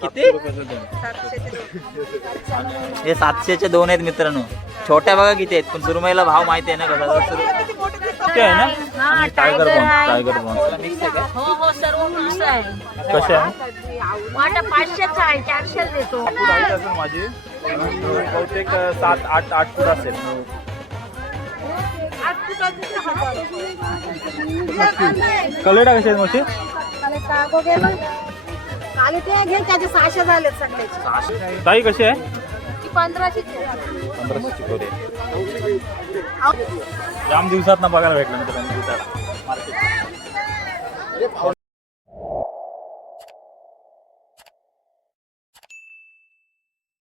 किती? ते हे सातशेचे दोन आहेत मित्रांनो. छोट्या बघा किती आहेत. पण सुरमईला भाव माहिती आहे ना कसा? सुरू किती आहे ना? टायगर बॉन टायगर बॉन मिक्स आहे का हो हो सर्व मिक्स आहे. कसे आहे? पाचशेचा चारशे देतो. माझी बहुतेक सात आठ आठ फूट असेल. कलेडा कसे आहेत मोठी आले ते घे त्याचे सहाशे झाले सगळ्याचे ताई कशी आहे? ती पंधराशे आहे. जाम दिवसात ना बघायला भेटलं मार्केट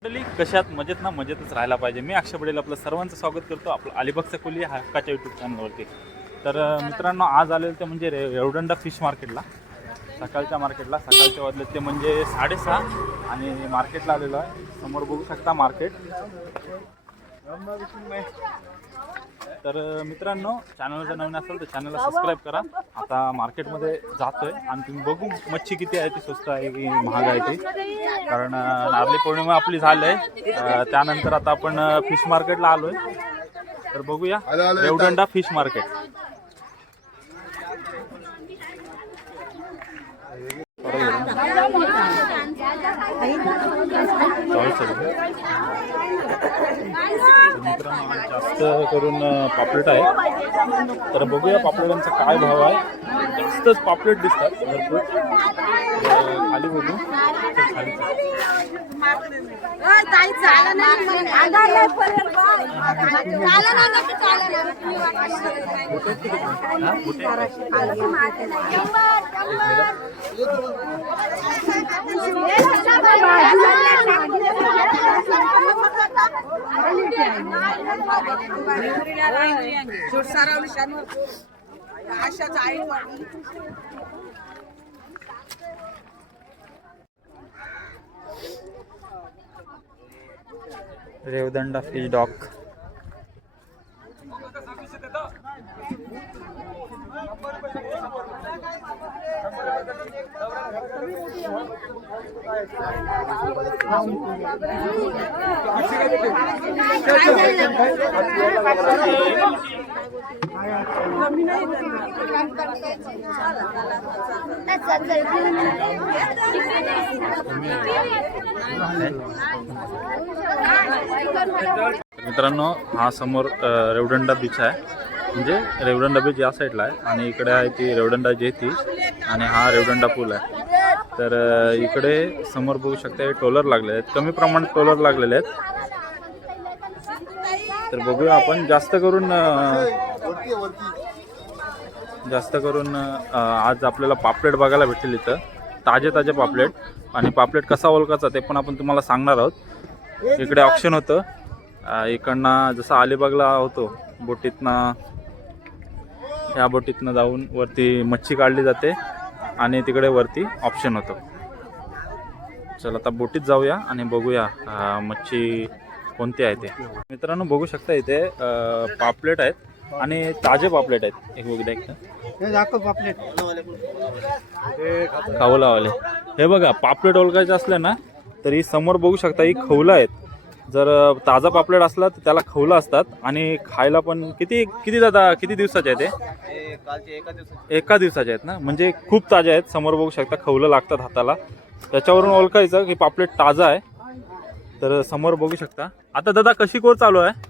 मंडळी कशात मजेत ना मजेतच राहायला पाहिजे. मी अक्षय पडेल आपलं सर्वांचं स्वागत करतो. आपलं अलिबागचा कोली हा हक्काच्या यूट्यूब चॅनलवरती तर अं, मित्रांनो आज आलेलं ते म्हणजे रे रेवदंडा फिश मार्केटला. सकाळच्या मार्केटला. सकाळच्या वाजले ते म्हणजे साडेसहा आणि मार्केटला आलेलो आहे. समोर बघू शकता मार्केट. तर मित्रांनो चॅनल जर नवीन असेल तर चॅनलला सबस्क्राईब करा. आता मार्केटमध्ये जातोय आणि तुम्ही बघू मच्छी किती आहे ती स्वस्त आहे की महाग आहे ती. कारण अं, नारळी पौर्णिमा आपली झाली आहे त्यानंतर आता आपण फिश मार्केटला आलोय. तर बघूया. रेवदंडा फिश मार्केट चाळीस रुपये. मित्रांनो आज जास्त करून पापलेट आहे. तर बघूया पापलेटांचा काय भाव आहे. जास्तच पापलेट दिसतात भरपूर. खाली बघू. तर खाली रेवदंडा फिश डॉक मित्रांनो हा समोर रेवडंडा बीच आहे. म्हणजे रेवडंडा बीच या साईडला आहे. आणि इकडे आहे ती रेवडंडा जेती आणि हा रेवडंडा पूल आहे. तर इकडे समोर बघू शकता हे टोलर लागलेले आहेत. कमी प्रमाणात टोलर लागलेले आहेत. तर बघूया आपण. जास्त करून जास्त करून आज आपल्याला पापलेट बघायला भेटेल इथं. ताजे ताजे पापलेट. आणि पापलेट कसा ओळखायचा ते पण आपण तुम्हाला सांगणार आहोत. इकडे ऑप्शन होतं. इकडनं जसं अलिबागला होतो बोटीतनं ह्या बोटीतनं जाऊन वरती मच्छी काढली जाते आणि तिकडे वरती ऑप्शन होतं. चला आता बोटीत जाऊया आणि बघूया मच्छी कोणती आहे ते. मित्रांनो बघू शकता इथे पापलेट आहेत आणि ताजे पापलेट आहेत. एक बघू द्या एकदा. खवलावाले हे बघा पापलेट ओळखायचे असले ना तर समोर बघू शकता ही खवलं आहेत. जर ताजा पापलेट असला तर त्याला खवलं असतात आणि खायला पण किती किती दादा किती दिवसाचे आहेत ते एका दिवसाचे आहेत ना? म्हणजे खूप ताजे आहेत. समोर बघू शकता खवलं लागतात हाताला. त्याच्यावरून ओळखायचं की पापलेट ताजा आहे. तर समोर बघू शकता. आता दादा कशी कोर चालू आहे?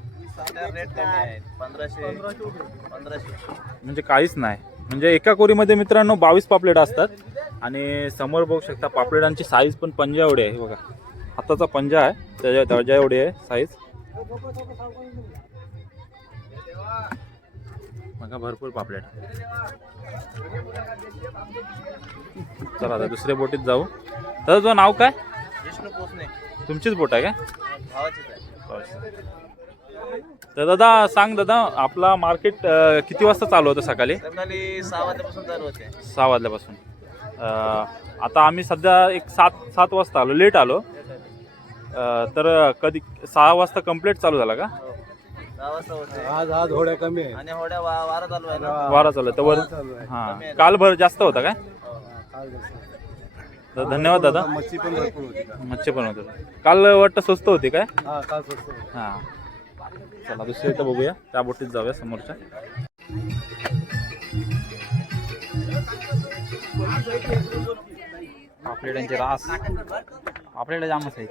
म्हणजे काहीच नाही. म्हणजे एका कोरीमध्ये मित्रांनो बावीस पापलेट असतात. आणि समोर बघू शकता पापलेटांची साईज पण पंजावडी आहे बघा. हाताचा पंजा आहे त्याच्या दर्जा एवढी आहे साईज बघा भरपूर पापलेट. चला आता दुसऱ्या बोटीत जाऊ. तर तुझं नाव काय? विष्णू पोचणे तुमचीच बोट आहे काय आहे. तर दादा सांग दादा आपला मार्केट किती वाजता चालू होतं सकाळी? सकाळी सहा वाजल्यापासून चालू होते. सहा वाजल्यापासून. आता आम्ही सध्या एक सात सात वाजता आलो लेट आलो. तर कधी सहा वाजता कंप्लीट चालू झाला का? हो. आज आज होड्या कमी आहे आणि होड्या वा- वारा चालू आहे ना? वारा चालू आहे. तर वर चालू आहे. हां. काल भर जास्त होता काय? हो. तर धन्यवाद दादा. मच्छी पण भरपूर होती का मच्छी पण होतं. काल वाटतं स्वस्त होती काय? हा काल स्वस्त होती. हां. चला दुसरी इथं बघूया. त्या बोटीत जाऊया समोरच्या. पापलेटांचे रास. पापलेट जामच आहे.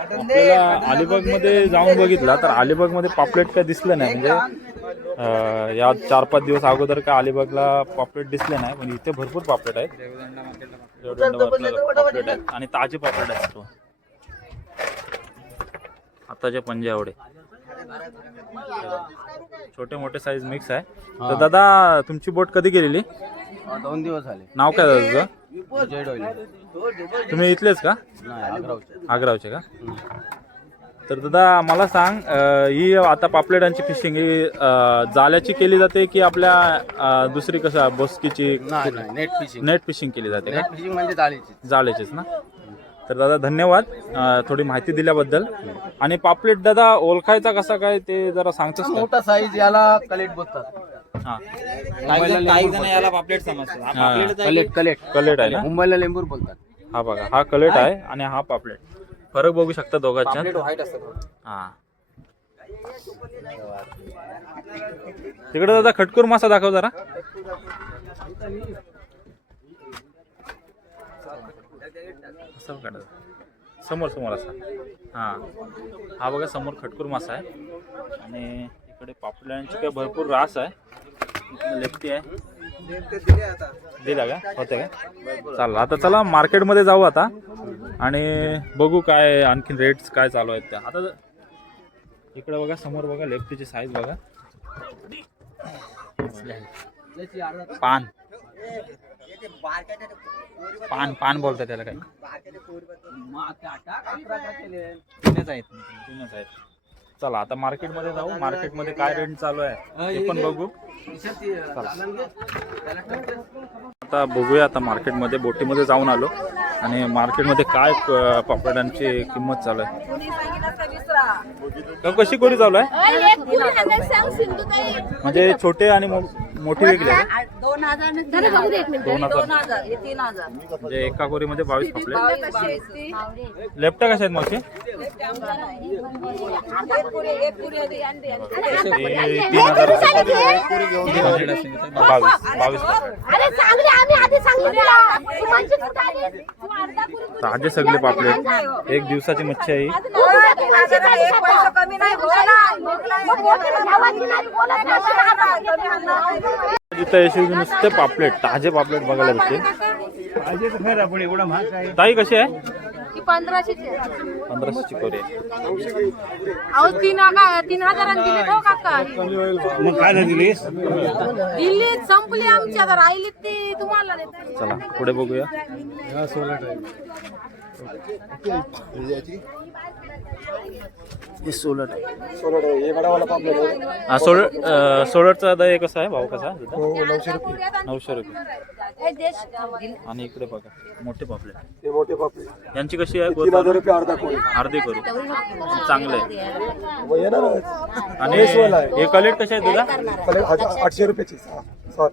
आपल्याला अलिबागमध्ये जाऊन बघितला तर अलिबागमध्ये पापलेट काय दिसलं नाही म्हणजे या चार पाच दिवस अगोदर काय अलिबागला पापलेट दिसले नाही पण इथे भरपूर पापलेट आहेत. रेवदंडा मार्केटला पापलेट आहेत. आणि ताजे पापलेट आहेत तो. आताचे पंजे आवडे. छोटे मोठे साईज मिक्स आहे. तर दादा तुमची बोट कधी गेलेली? दोन दिवस झाले. नाव काय दादा तुझं विजय डोईले. तुम्ही इथलेच का? नाही आग्रावचे. आग्रावचे का? तर दादा मला सांग अं, ही आता पापलेटांची फिशिंग ही अं, जाल्याची केली जाते की आपल्या अं, दुसरी कसं बोस्कीची? नाही नाही नेट फिशिंग. नेट फिशिंग केली जाते का? नेट फिशिंग म्हणजे जाळीची जाळ्याचीच ना? तर दादा धन्यवाद अं, थोडी माहिती दिल्याबद्दल. आणि पापलेट दादा ओळखायचा कसा काय ते जरा सांगतोस का? मोठा साईज याला कलेट बोलतात. काही जण याला पापलेट समजतात. हा कलेट कलेट. कलेट आहे ना? मुंबईला लेंबूर बोलतात. हा बघा हा कलेट आहे? आणि हा पापलेट. फरक बघू शकता दोघांच्या. पापलेट व्हाईट असतात हा. तिकडे दादा खटकूर मासा दाखव जरा. असं बघा दादा. समोर समोर असा. हा. हा बघा समोर खटकूर मासा आहे. आणि इकडे पापड्यांची काय भरपूर रास आहे. लेफ्टी आहे. दिला का? होते का? चालेल. आता चला मार्केटमध्ये जाऊ आता. आणि बघू काय आणखीन रेट्स काय चालू आहेत त्या. आता इकडे बघा समोर बघा लेफ्टीची साईज बघा. पान. पान पान बोलतात त्याला काय आहेत. चला आता मार्केटमध्ये जाऊ. मार्केटमध्ये काय रेट चालू आहे ते पण बघू. आता बघूया आता मार्केटमध्ये बोटीमध्ये जाऊन आलो. आणि मार्केटमध्ये काय पापडांची किंमत चालू आहे? का कशी कोरी चालू आहे? म्हणजे छोटे आणि मोठी वेगळी आहे. का? दोन हजार दोन हजार. दोन हजार हे तीन हजार. म्हणजे एका कोरीमध्ये बावीस पापलेट. बावीस बावीस. लेफ्ट कशा आहेत मग एक पुरी एक पुरी आहे, आणि दे, आणि दे. ते तीन हजार बावीस. बावीस पापलेट. अरे चांगले आम्ही आधी सांगितलं ताजे सगळे पापलेट. एक दिवसाची मच्छी आहे ही. हो, एक पैसा कमी नाही बोला मग बोटीला घ्यावाची नाही, बोलत नाही. यशवी नुसते पापलेट ताजे पापलेट बघायला भेटते. ताई कशी आहे? ती पंधराशेची आहे. पंधराशेची कोरी तीन हजार हो काका. मग काय दिली दिल्लीत संपली आमची आता राहिली ती तुम्हाला. चला पुढे बघूया. हा सोळ अं, सोळरचा दही कसा आहे? भाव कसा नऊशे रुपये. हे देश आणि इकडे बघा मोठे पापलेट. ते मोठे पापलेट. यांची कशी आहे तीन हजार रुपये अर्धा कोळी अर्धी करू चांगले आहे. मग येणार आणि हे कलेट कसे आहे तुला? आठशे रुपयाची. सहा सहा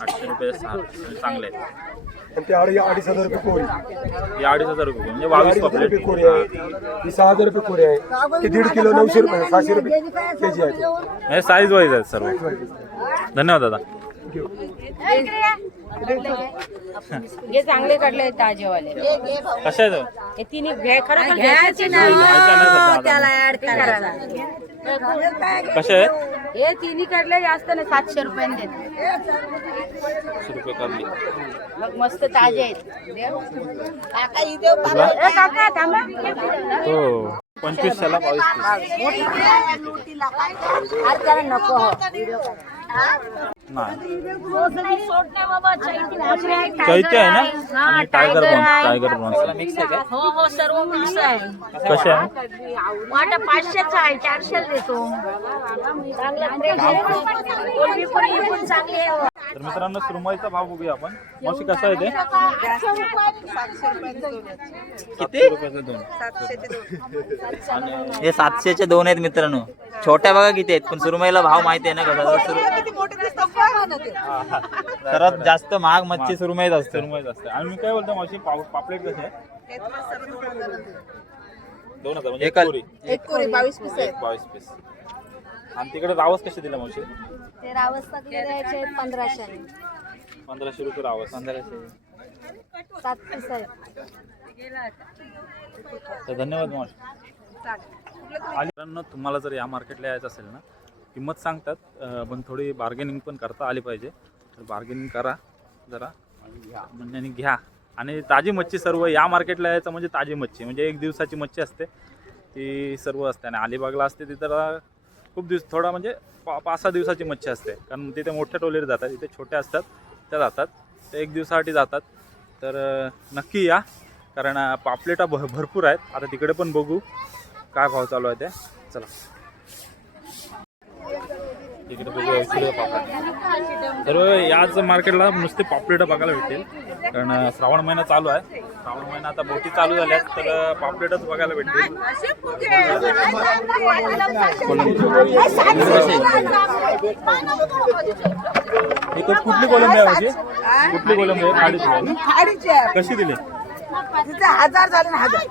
आठशे रुपये सहा चांगले आहेत आणि ते अडी अडीच हजार रुपये कोळी हे अडीच हजार रुपये म्हणजे बावीस अडीच हजार पापलेट रुपये कोळी आहे. ही सहा हजार रुपये कोळी आहे. ती दीड किलो नऊशे रुपये सहाशे रुपये के जी आहे हे साईज वाईज आहेत सर्व. धन्यवाद दादा. हे चांगले काढले ताजेवाले. आहेत हे? तिन्ही घ्या खरं घ्यायची नाही. हो, त्याला कशा आहेत? हे तिन्ही काढले जास्त नाही सातशे रुपयाने देते. मग मस्त ताजे आहेत. काका थांबा. हो. piece. अरे त्याला नको हो. चैत्य आहे ना? आणि टायगर टायगर ब्रॉन्स मिक्स आहे. का? हो हो सर्व मिक्स आहे. कसे आहे? वाटा पाचशेचा आहे चारशेला देतो. चांगला फ्रेश आहे. कोलबी पण पण चांगली आहे. तर मित्रांनो सुरमईचा भाव बघूया आपण. मावशी कसा आहे ते? किती? रुपयाचे दोन. हे सातशेचे दोन आहेत मित्रांनो. छोट्या बघा किती आहेत पण सुरमईला भाव माहिती आहे ना कसा? सुरु- सर्वात जास्त महाग मच्छी सुरमईच असते. सुरमईच असते. आणि मी काय बोलतो मावशी पापलेट कसे दोन हजार म्हणजे एक एकच. कोरी एक कोरी बावीस पीस बावीस पीस. आणि तिकडे रावस कसे दिले मावशी? ते रावस द्यायचे पंधराशे पंधराशे रुपये रावस. पंधराशे. सात पीस तर धन्यवाद मित्रांनो तुम्हाला जर या मार्केटला यायचं असेल ना किंमत सांगतात पण थोडी बार्गेनिंग पण करता आली पाहिजे. तर बार्गेनिंग करा जरा म्हणजे आणि घ्या. आणि ताजी मच्छी सर्व या मार्केटला यायचं म्हणजे ताजी मच्छी. म्हणजे एक दिवसाची मच्छी असते ती सर्व असते. आणि अलिबागला असते ती तर खूप दिवस थोडा म्हणजे पा पाच सहा दिवसाची मच्छी असते. कारण तिथे मोठ्या टोलेर जातात इथे छोट्या असतात त्या जातात. ते एक दिवसासाठी जातात. तर नक्की या. कारण पापलेटा भ भरपूर आहेत. आता तिकडे पण बघू. काय भाव चालू आहे ते? चला. तिकडे इकडे पापलेट सर्व याच मार्केटला नुसते पापलेट बघायला भेटेल कारण श्रावण महिना चालू आहे. श्रावण महिना आता बोटी चालू झाल्यात तर पापलेटच बघायला भेटतील. कुठ- कुठली कोलंबी आहे माझी कुठली कोलंबी आहे? कशी दिली? हजार झाले ना हजार.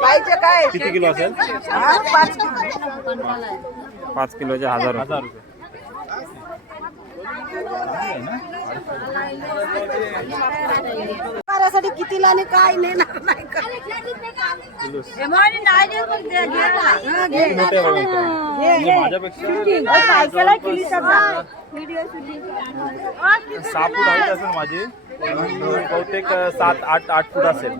पाहिजे काय? किती किलो असेल? पाच किलो. पाच किलोचे हजार रुपये. हजार रुपये? करायसाठी कितीला आणि काय नाही का? मोठे. म्हणजे माझ्यापेक्षा सहा फूट हाईट असेल माझी. बहुतेक सात आठ आठ फूट असेल.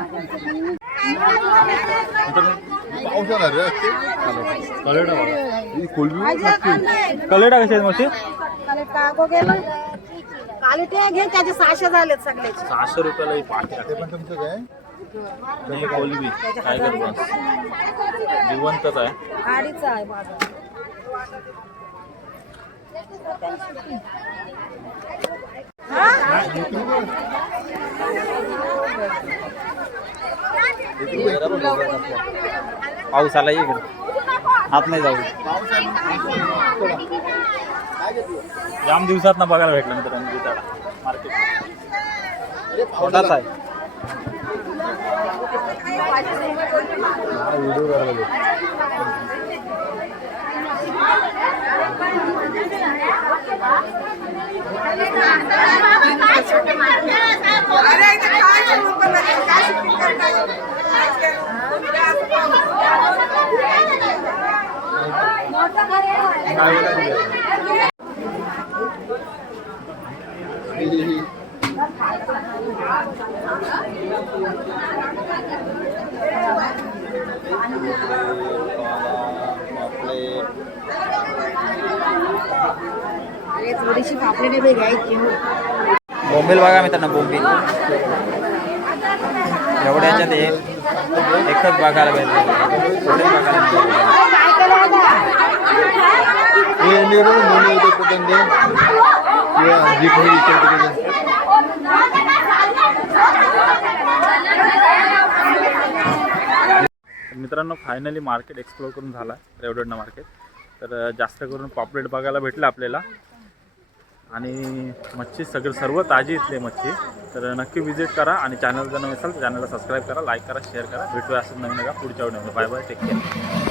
कलेडा कलेडा कशी आहेत मावशी? ते घे त्याचे सहाशे झालेत सगळ्याचे सहाशे रुपयाला ही पाठी आहे. आणि कोलबी काय जिवंतच आहे. खाडीचा आहे माझा पाऊस आला ये इकडे. आत नाही जाऊ. जाम दिवसात ना बघायला भेटलं मित्रांनो जिताडा. मार्केट. छोटाच आहे? थोडीशी पापडी डबे घ्यायची हो. बोंबील बघा मित्रांनो बोंबील. एवढ्या याच्यात एकच बघायला पाहिजे बघायला मित्रांनो फायनली मार्केट एक्सप्लोर करून झाला रेवडणा मार्केट तर जास्त करून पॉपलेट बघायला भेटलं आपल्याला. आणि मच्छी सगळं सर्व ताजी इथली मच्छी. तर नक्की विजिट करा आणि चॅनल जर नसेल तर चॅनलला सबस्क्राईब करा लाईक करा शेअर करा. भेटूया असं नवीन का पुढच्या व्हिडिओमध्ये बाय बाय टेक केअर